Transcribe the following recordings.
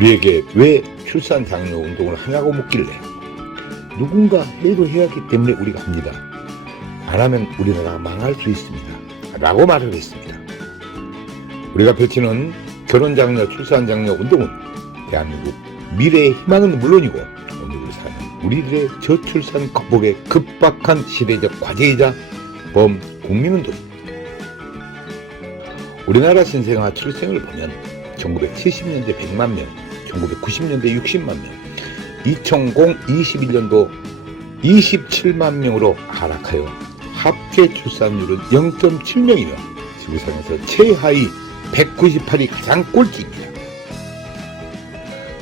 우리에게 왜 출산 장려 운동을 하냐고 묻길래 누군가 해도 해야 하기 때문에 우리가 합니다. 안 하면 우리나라가 망할 수 있습니다. 라고 말을 했습니다. 우리가 펼치는 결혼 장려, 출산 장려 운동은 대한민국 미래의 희망은 물론이고 오늘 사는 우리들의 저출산 극복에 급박한 시대적 과제이자 범국민운동입니다. 우리나라 신생아 출생을 보면 1970년대 100만 명, 1990년대 60만 명, 2021년도 27만 명으로 하락하여 합계 출산율은 0.7명이며 지구상에서 최하위 198이 가장 꼴찌입니다.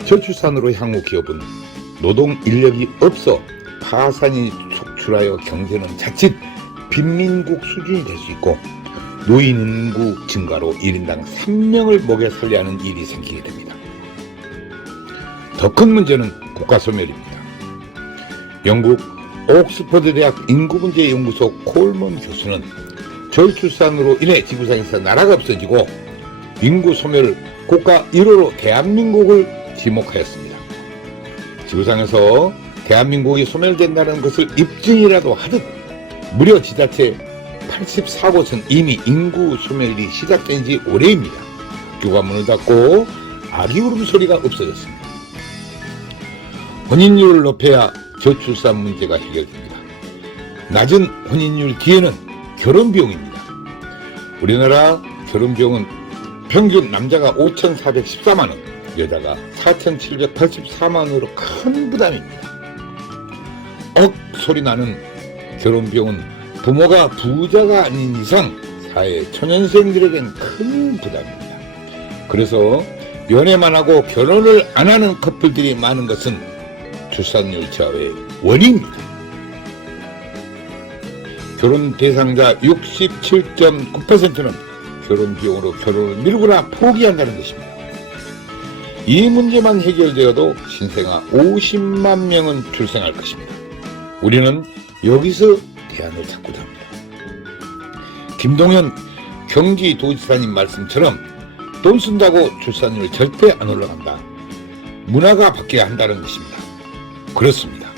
저출산으로 향후 기업은 노동 인력이 없어 파산이 속출하여 경제는 자칫 빈민국 수준이 될 수 있고 노인 인구 증가로 1인당 3명을 먹여 살려야 하는 일이 생기게 됩니다. 더 큰 문제는 국가 소멸입니다. 영국 옥스퍼드 대학 인구문제연구소 콜먼 교수는 저출산으로 인해 지구상에서 나라가 없어지고 인구 소멸 국가 1호로 대한민국을 지목하였습니다. 지구상에서 대한민국이 소멸된다는 것을 입증이라도 하듯 무려 지자체 84곳은 이미 인구 소멸이 시작된 지 오래입니다. 학교가 문을 닫고 아기 울음소리가 없어졌습니다. 혼인율을 높여야 저출산 문제가 해결됩니다. 낮은 혼인율 뒤에는 결혼비용입니다. 우리나라 결혼비용은 평균 남자가 5,414만원, 여자가 4,784만원으로 큰 부담입니다. 소리 나는 결혼비용은 부모가 부자가 아닌 이상 사회 초년생들에겐 큰 부담입니다. 그래서 연애만 하고 결혼을 안 하는 커플들이 많은 것은 출산율 저하의 원인입니다. 결혼 대상자 67.9%는 결혼 비용으로 결혼을 미루거나 포기한다는 것입니다. 이 문제만 해결되어도 신생아 50만 명은 출생할 것입니다. 우리는 여기서 대안을 찾고자 합니다. 김동연 경기도지사님 말씀처럼 돈 쓴다고 출산율 절대 안 올라간다. 문화가 바뀌어야 한다는 것입니다. 그렇습니다.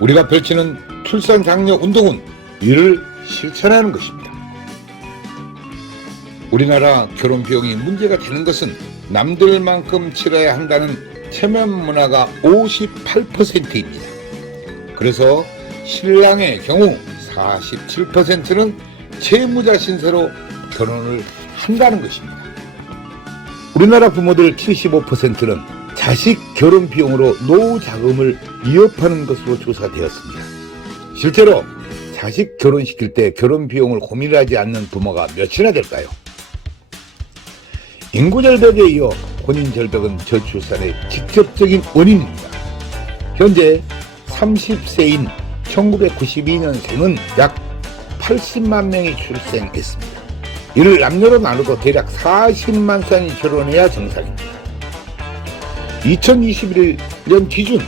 우리가 펼치는 출산 장려 운동은 이를 실천하는 것입니다. 우리나라 결혼 비용이 문제가 되는 것은 남들만큼 치러야 한다는 체면 문화가 58%입니다. 그래서 신랑의 경우 47%는 채무자 신세로 결혼을 한다는 것입니다. 우리나라 부모들 75%는 자식 결혼 비용으로 노후 자금을 위협하는 것으로 조사되었습니다. 실제로 자식 결혼시킬 때 결혼 비용을 고민하지 않는 부모가 몇이나 될까요? 인구 절벽에 이어 혼인 절벽은 저출산의 직접적인 원인입니다. 현재 30세인 1992년생은 약 80만 명이 출생했습니다. 이를 남녀로 나누고 대략 40만 쌍이 결혼해야 정상입니다. 2021년 기준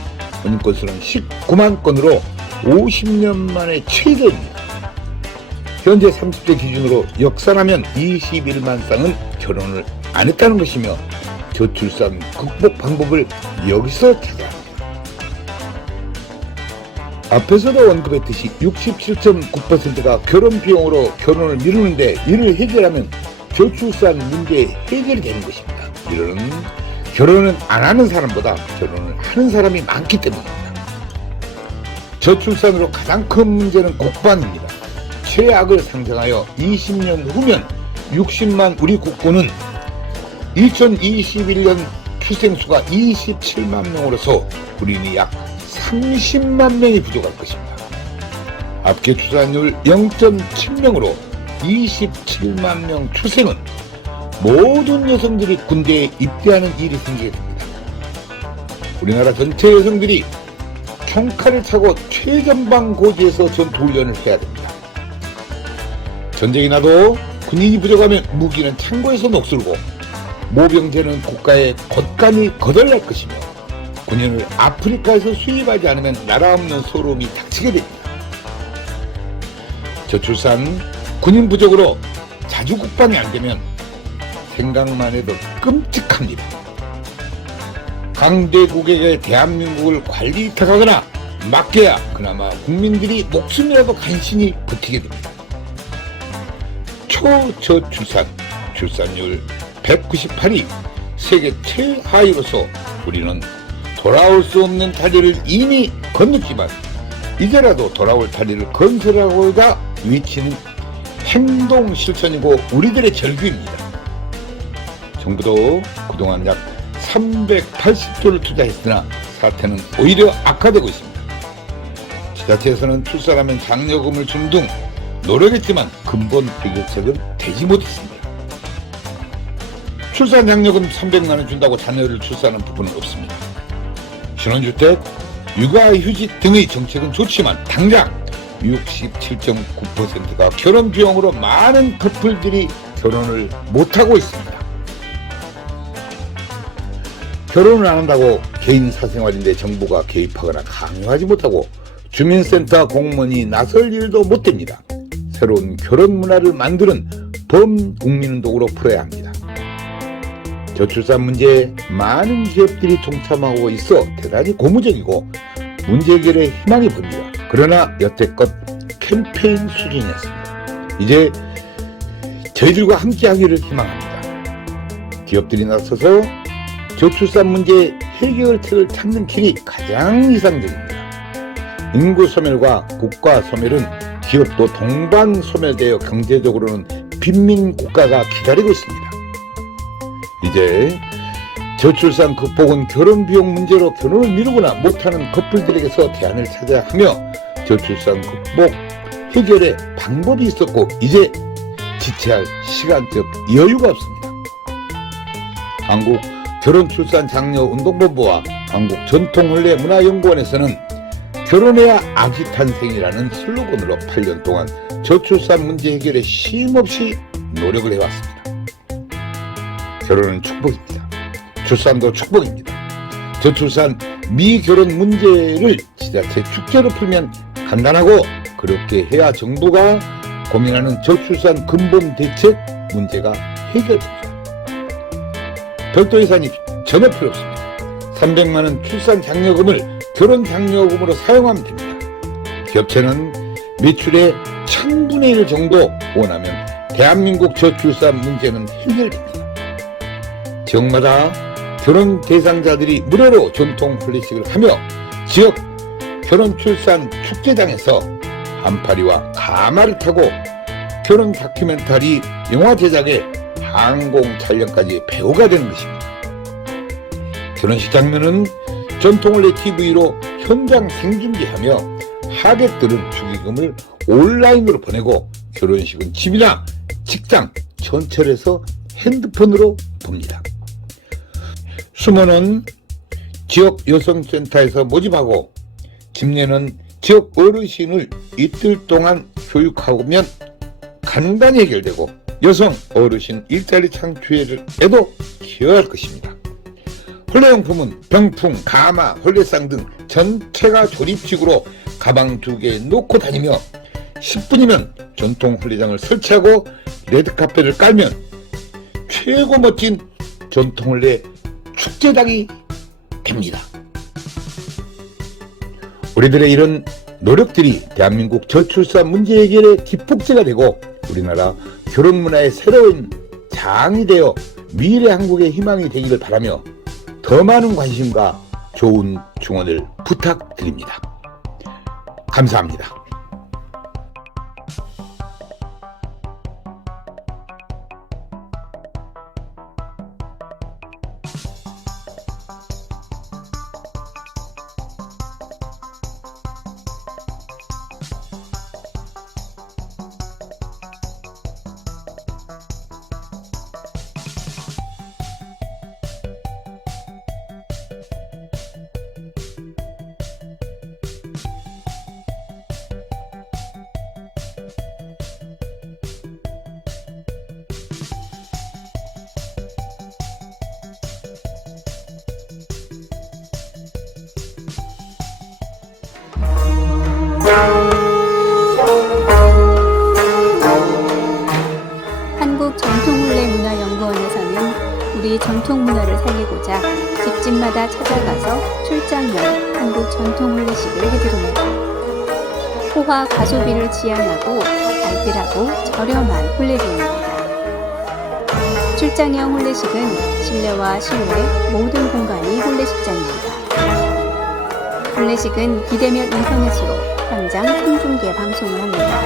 혼인 건수는 19만 건으로 50년 만에 최저입니다. 현재 30세 기준으로 역산하면 21만 쌍은 결혼을 안 했다는 것이며 저출산 극복 방법을 여기서 찾아야 합니다. 앞에서도 언급했듯이 67.9%가 결혼 비용으로 결혼을 미루는데 이를 해결하면 저출산 문제 해결이 되는 것입니다. 이는 결혼은 안 하는 사람보다 결혼을 하는 사람이 많기 때문입니다. 저출산으로 가장 큰 문제는 국방입니다. 최악을 상정하여 20년 후면 60만 우리 국군은 2021년 출생수가 27만 명으로서 우리는 약 30만 명이 부족할 것입니다. 합계 출산율 0.7명으로 27만 명 출생은 모든 여성들이 군대에 입대하는 일이 생기게 됩니다. 우리나라 전체 여성들이 총칼을 차고 최전방 고지에서 전투훈련을 해야 됩니다. 전쟁이 나도 군인이 부족하면 무기는 창고에서 녹슬고 모병제는 국가에 곳간이 거덜날 것이며 군인을 아프리카에서 수입하지 않으면 나라 없는 소름이 닥치게 됩니다. 저출산, 군인 부족으로 자주 국방이 안 되면 생각만 해도 끔찍합니다. 강대국에게 대한민국을 관리 위탁하거나 맡겨야 그나마 국민들이 목숨이라도 간신히 버티게 됩니다. 초저출산, 출산율 198위, 세계 최하위로서 우리는 돌아올 수 없는 다리를 이미 건넜지만 이제라도 돌아올 다리를 건설하고자 외치는 행동 실천이고 우리들의 절규입니다. 정부도 그동안 약 380조를 투자했으나 사태는 오히려 악화되고 있습니다. 지자체에서는 출산하면 장려금을 준 등 노력했지만 근본 해결책은 되지 못했습니다. 출산 장려금 300만 원 준다고 자녀를 출산하는 부분은 없습니다. 신혼주택, 육아휴직 등의 정책은 좋지만 당장 67.9%가 결혼 비용으로 많은 커플들이 결혼을 못하고 있습니다. 결혼을 안 한다고 개인 사생활인데 정부가 개입하거나 강요하지 못하고 주민센터 공무원이 나설 일도 못 됩니다. 새로운 결혼 문화를 만드는 범국민운동으로 풀어야 합니다. 저출산 문제에 많은 기업들이 동참하고 있어 대단히 고무적이고 문제 해결에 희망이 보입니다. 그러나 여태껏 캠페인 수준이었습니다. 이제 저희들과 함께하기를 희망합니다. 기업들이 나서서 저출산 문제 해결책을 찾는 길이 가장 이상적입니다. 인구 소멸과 국가 소멸은 기업도 동반 소멸되어 경제적으로는 빈민 국가가 기다리고 있습니다. 이제 저출산 극복은 결혼 비용 문제로 결혼을 미루거나 못하는 커플들에게서 대안을 찾아야 하며 저출산 극복 해결의 방법이 있었고 이제 지체할 시간적 여유가 없습니다. 한국 결혼출산장려운동본부와 한국전통혼례문화연구원에서는 결혼해야 아기 탄생이라는 슬로건으로 8년 동안 저출산 문제 해결에 쉼없이 노력을 해왔습니다. 결혼은 축복입니다. 출산도 축복입니다. 저출산 미결혼 문제를 지자체 축제로 풀면 간단하고 그렇게 해야 정부가 고민하는 저출산 근본 대책 문제가 해결됩니다. 별도 예산이 전혀 필요 없습니다. 300만 원 출산 장려금을 결혼 장려금으로 사용하면 됩니다. 기업체는 매출의 1000분의 1 정도 원하면 대한민국 저출산 문제는 해결됩니다. 지역마다 결혼 대상자들이 무료로 전통婚礼식을 하며 지역 결혼 출산 축제장에서 한파리와 가마를 타고 결혼 다큐멘터리 영화 제작에 항공 촬영까지 배우가 되는 것입니다. 결혼식 장면은 전통혼례 TV로 현장 생중계하며 하객들은 축의금을 온라인으로 보내고 결혼식은 집이나 직장, 전철에서 핸드폰으로 봅니다. 수모는 지역 여성센터에서 모집하고 집례는 지역 어르신을 이틀 동안 교육하면 간단히 해결되고 여성 어르신 일자리 창출에도 기여할 것입니다. 혼례용품은 병풍, 가마, 혼례상 등 전체가 조립식으로 가방 2개 놓고 다니며 10분이면 전통 혼례장을 설치하고 레드카펫을 깔면 최고 멋진 전통 혼례 축제장이 됩니다. 우리들의 이런 노력들이 대한민국 저출산 문제 해결의 기폭제가 되고 우리나라 결혼 문화의 새로운 장이 되어 미래 한국의 희망이 되기를 바라며 더 많은 관심과 좋은 증언을 부탁드립니다. 감사합니다. 전통 문화를 살리고자 집집마다 찾아가서 출장용 한국 전통 혼례식을 해드립니다. 호화 가소비를 지향하고 알뜰하고 저렴한 혼례비입니다. 출장형 혼례식은 실내와 실외 모든 공간이 혼례식장입니다. 혼례식은 비대면 인터넷으로 현장 생중계 방송을 합니다.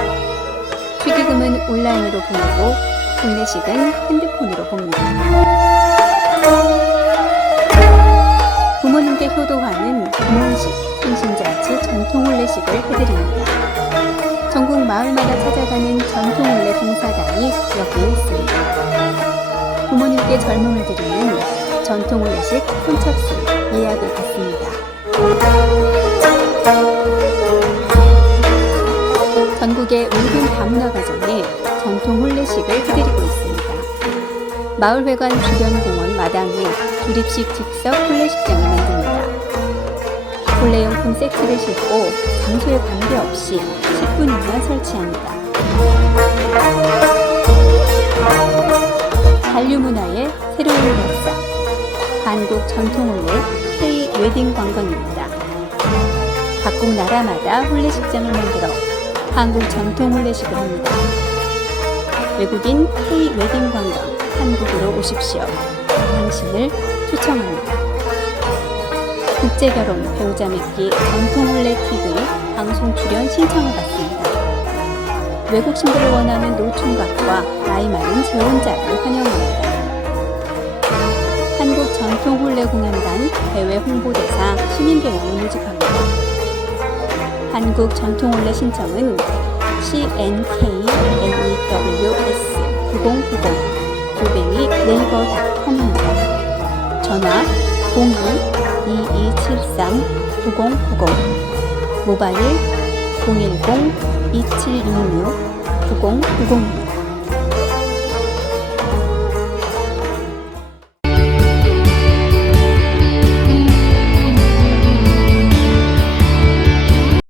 축의금은 온라인으로 보내고 혼례식은 핸드폰으로 봅니다. 부모님께 효도하는 부모식, 생신잔치 전통 혼례식을 해드립니다. 전국 마을마다 찾아가는 전통 혼례 봉사단이 여기에 있습니다. 부모님께 젊음을 드리는 전통 혼례식 선착순 예약을 받습니다. 전국의 모든 다문화 가정에 전통 혼례식을 해드리고 있습니다. 마을회관 주변 공원 마당에 조립식 즉석 혼례식장을 만듭니다. 혼례용품 세트를 싣고 장소에 관계없이 10분이면 설치합니다. 한류문화의 새로운 역사, 한국 전통혼례 K-웨딩 관광입니다. 각국 나라마다 혼례식장을 만들어 한국 전통 혼례식을 합니다. 외국인 K-웨딩 관광 한국으로 오십시오. 당신을 초청합니다. 국제결혼 배우자 맺기 전통 혼례 TV 방송 출연 신청을 받습니다. 외국 신부를 원하는 노총각과 나이 많은 재혼자를 환영합니다. 한국 전통 혼례 공연단 대외 홍보대사 시민배우를 모집합니다. 한국 전통 혼례 신청은 CNKNEWS 9090 네이버닷컴입니다. 전화 02-2273-9090 모바일 010-2766-9090입니다.